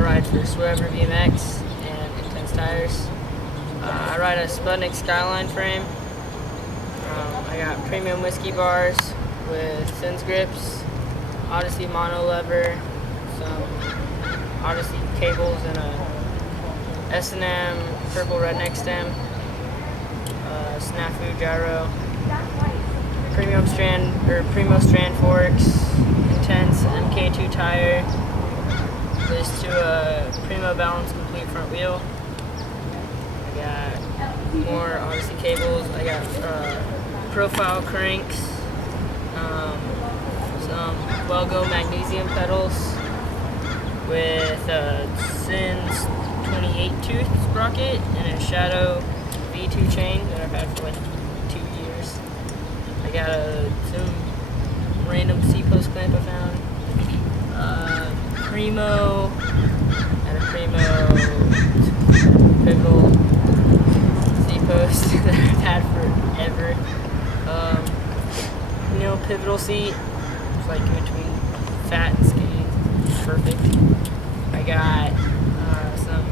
I ride for Swever BMX and Intense Tires. I ride a Sputnik Skyline frame. I got premium whiskey bars with Sins grips, Odyssey mono lever, some Odyssey cables, and a S&M purple redneck stem, Snafu gyro, premium strand or Primo strand forks, Intense MK2 tire, this to a Primo Balance complete front wheel. I got more Odyssey cables. I got profile cranks, some Wellgo magnesium pedals with a Sins 28 tooth sprocket and a Shadow V2 chain that I've had for like 2 years. I got some random C-post clamp I found. Primo and a Primo pivotal C-post that I've had forever. Pivotal seat. It's like in between fat and skinny. It's perfect. I got some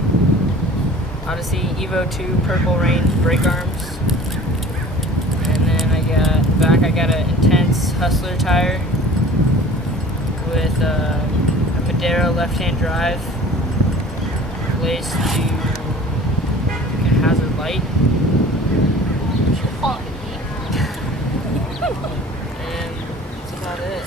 Odyssey Evo 2 Purple Rain brake arms. And then I got an Intense Hustler tire with a Madera left-hand drive placed to a hazard light. And that's about it.